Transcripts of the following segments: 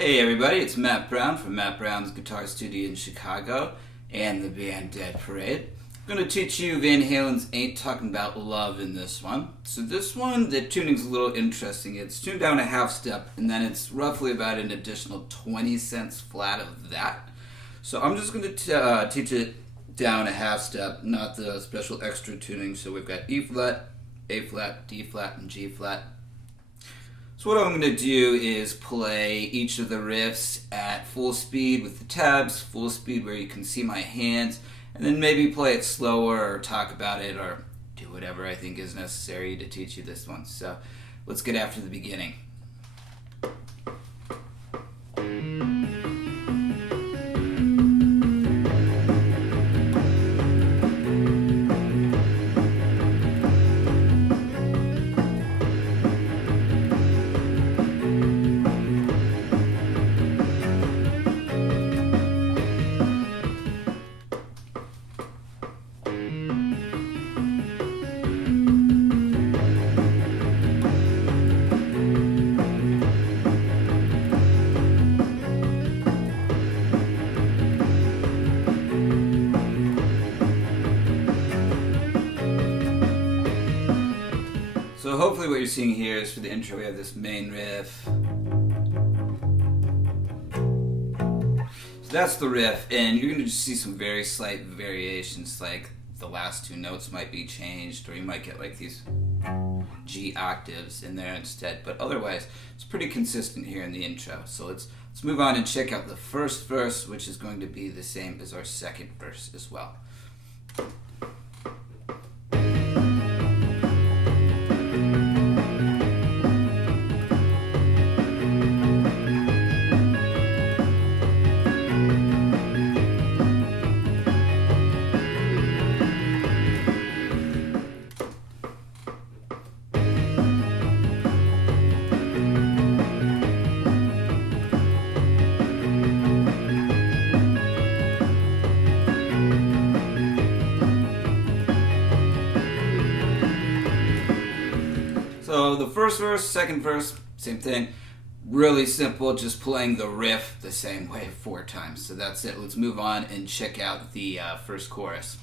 Hey everybody, it's Matt Brown from Matt Brown's Guitar Studio in Chicago and the band Dead Parade. I'm going to teach you Van Halen's Ain't Talking About Love in this one. So this one, the tuning's a little interesting. It's tuned down a half step and then it's roughly about an additional 20 cents flat of that. So I'm just going to teach it down a half step, not the special extra tuning. So we've got E flat, A flat, D flat, and G flat. So what I'm going to do is play each of the riffs at full speed with the tabs, full speed where you can see my hands, and then maybe play it slower or talk about it or do whatever I think is necessary to teach you this one. So let's get after the beginning. So hopefully what you're seeing here is for the intro we have this main riff. So that's the riff, and you're going to just see some very slight variations, like the last two notes might be changed, or you might get like these G octaves in there instead, but otherwise it's pretty consistent here in the intro. So let's move on and check out the first verse, which is going to be the same as our second verse as well. So the first verse, second verse, same thing. Really simple, just playing the riff the same way 4 times. So that's it. Let's move on and check out the first chorus.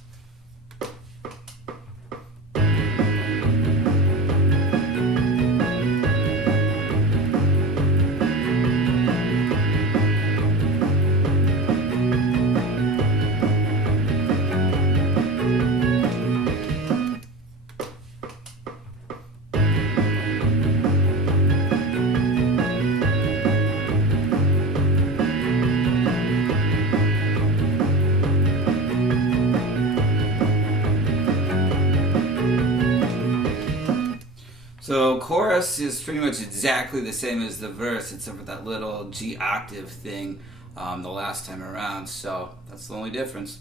So chorus is pretty much exactly the same as the verse, except for that little G octave thing the last time around. So that's the only difference.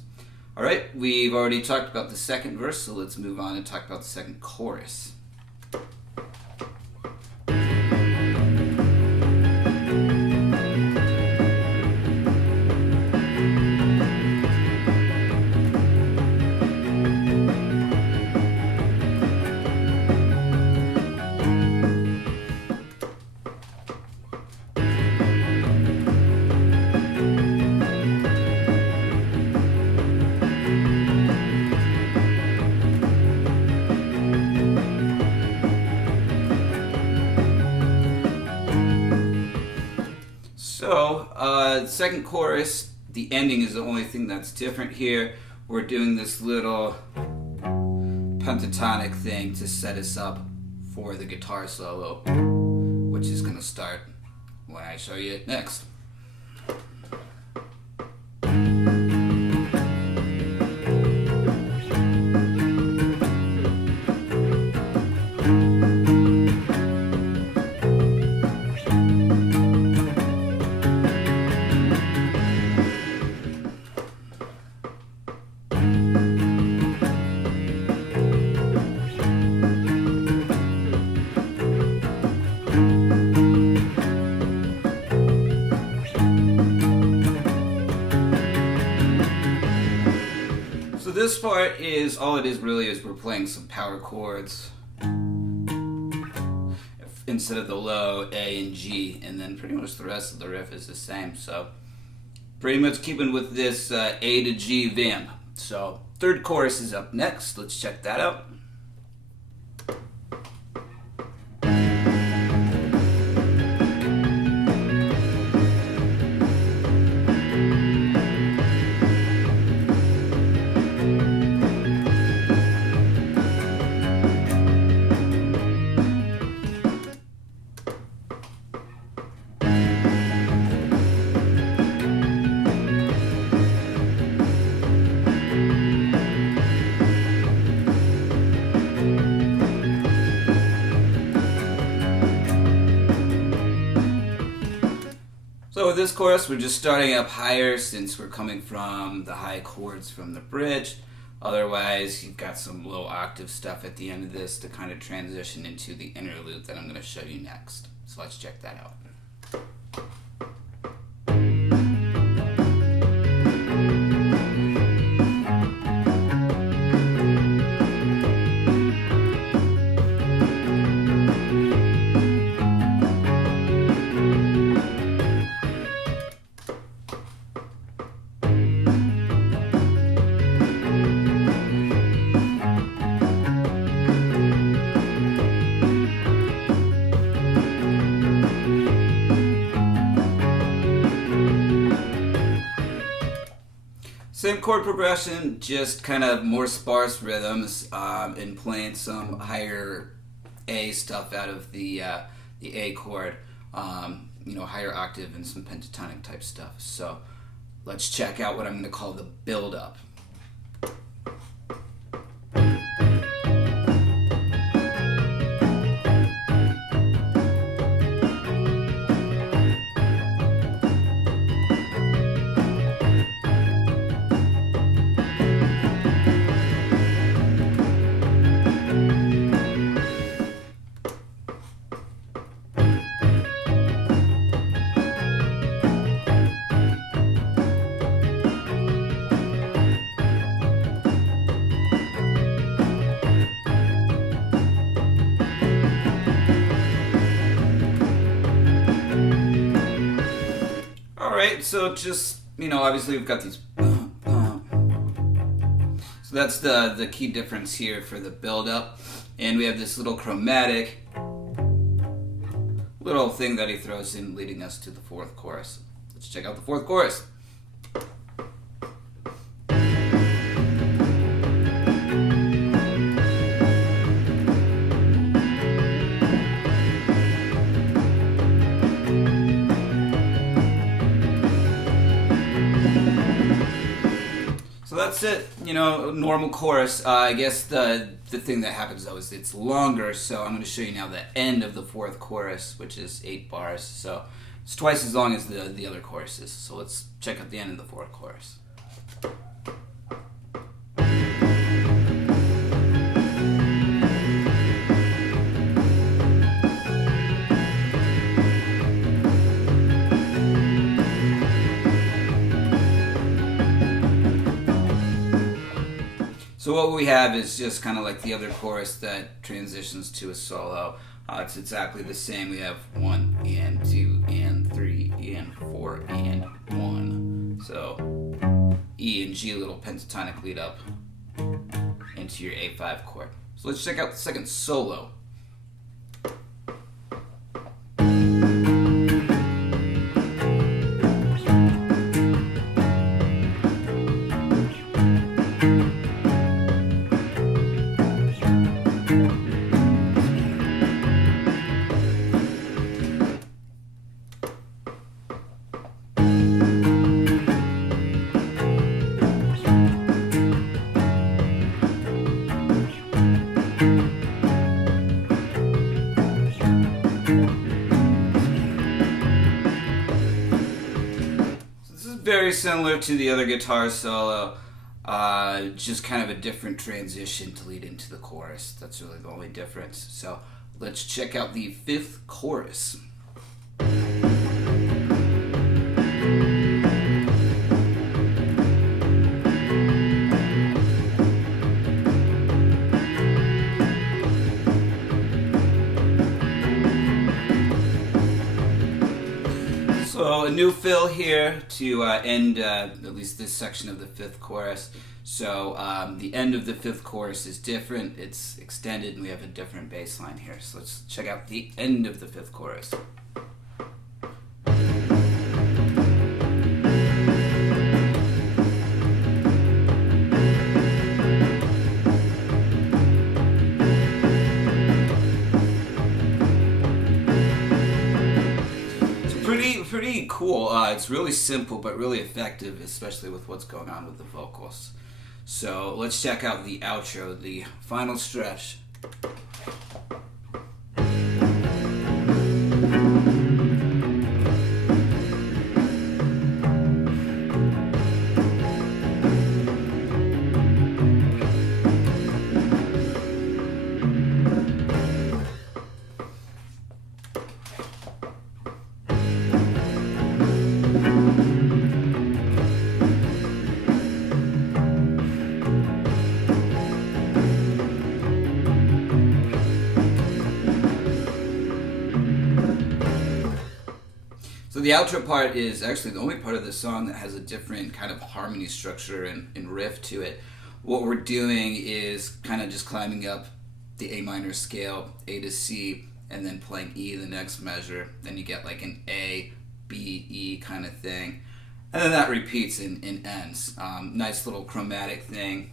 All right, we've already talked about the second verse, so let's move on and talk about the second chorus. So, the second chorus, the ending is the only thing that's different here. We're doing this little pentatonic thing to set us up for the guitar solo, which is going to start when I show you it next. This part is, all it is really is we're playing some power chords. In instead of the low A and G, and then pretty much the rest of the riff is the same. So pretty much keeping with this A to G vamp. So third chorus is up next. Let's check that out. So with this chorus, we're just starting up higher since we're coming from the high chords from the bridge. Otherwise, you've got some low octave stuff at the end of this to kind of transition into the interlude that I'm going to show you next. So let's check that out. Same chord progression, just kind of more sparse rhythms, and playing some higher A stuff out of the A chord, higher octave and some pentatonic type stuff. So let's check out what I'm going to call the build-up. So just, obviously we've got these. So that's the key difference here for the build-up. And we have this little chromatic little thing that he throws in leading us to the fourth chorus. Let's check out the fourth chorus. That's it, normal chorus. I guess the thing that happens though is it's longer, so I'm going to show you now the end of the fourth chorus, which is 8 bars. So it's twice as long as the other choruses. So let's check out the end of the fourth chorus. So what we have is just kind of like the other chorus that transitions to a solo. It's exactly the same. We have 1 and 2 and 3 and 4 and 1. So E and G, little pentatonic lead up into your A5 chord. So let's check out the second solo. Very similar to the other guitar solo, just kind of a different transition to lead into the chorus. That's really the only difference. So let's check out the fifth chorus. So a new fill here to end at least this section of the fifth chorus. So the end of the fifth chorus is different, it's extended, and we have a different bass line here. So let's check out the end of the fifth chorus. Pretty cool. It's really simple but really effective, especially with what's going on with the vocals. So let's check out the outro, the final stretch. So the outro part is actually the only part of the song that has a different kind of harmony structure and riff to it. What we're doing is kind of just climbing up the A minor scale, A to C, and then playing E the next measure. Then you get like an A, B, E kind of thing. And then that repeats and ends. Nice little chromatic thing.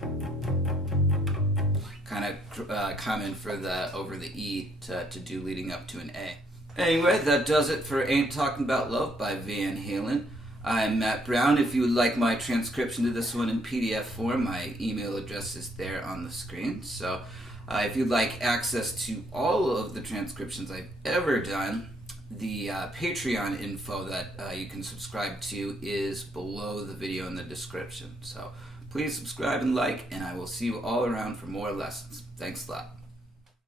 Kind of common for the over the E to do leading up to an A. Anyway, that does it for Ain't Talking About Love by Van Halen. I'm Matt Brown. If you would like my transcription to this one in PDF form, my email address is there on the screen. So if you'd like access to all of the transcriptions I've ever done, the Patreon info that you can subscribe to is below the video in the description. So please subscribe and like, and I will see you all around for more lessons. Thanks a lot.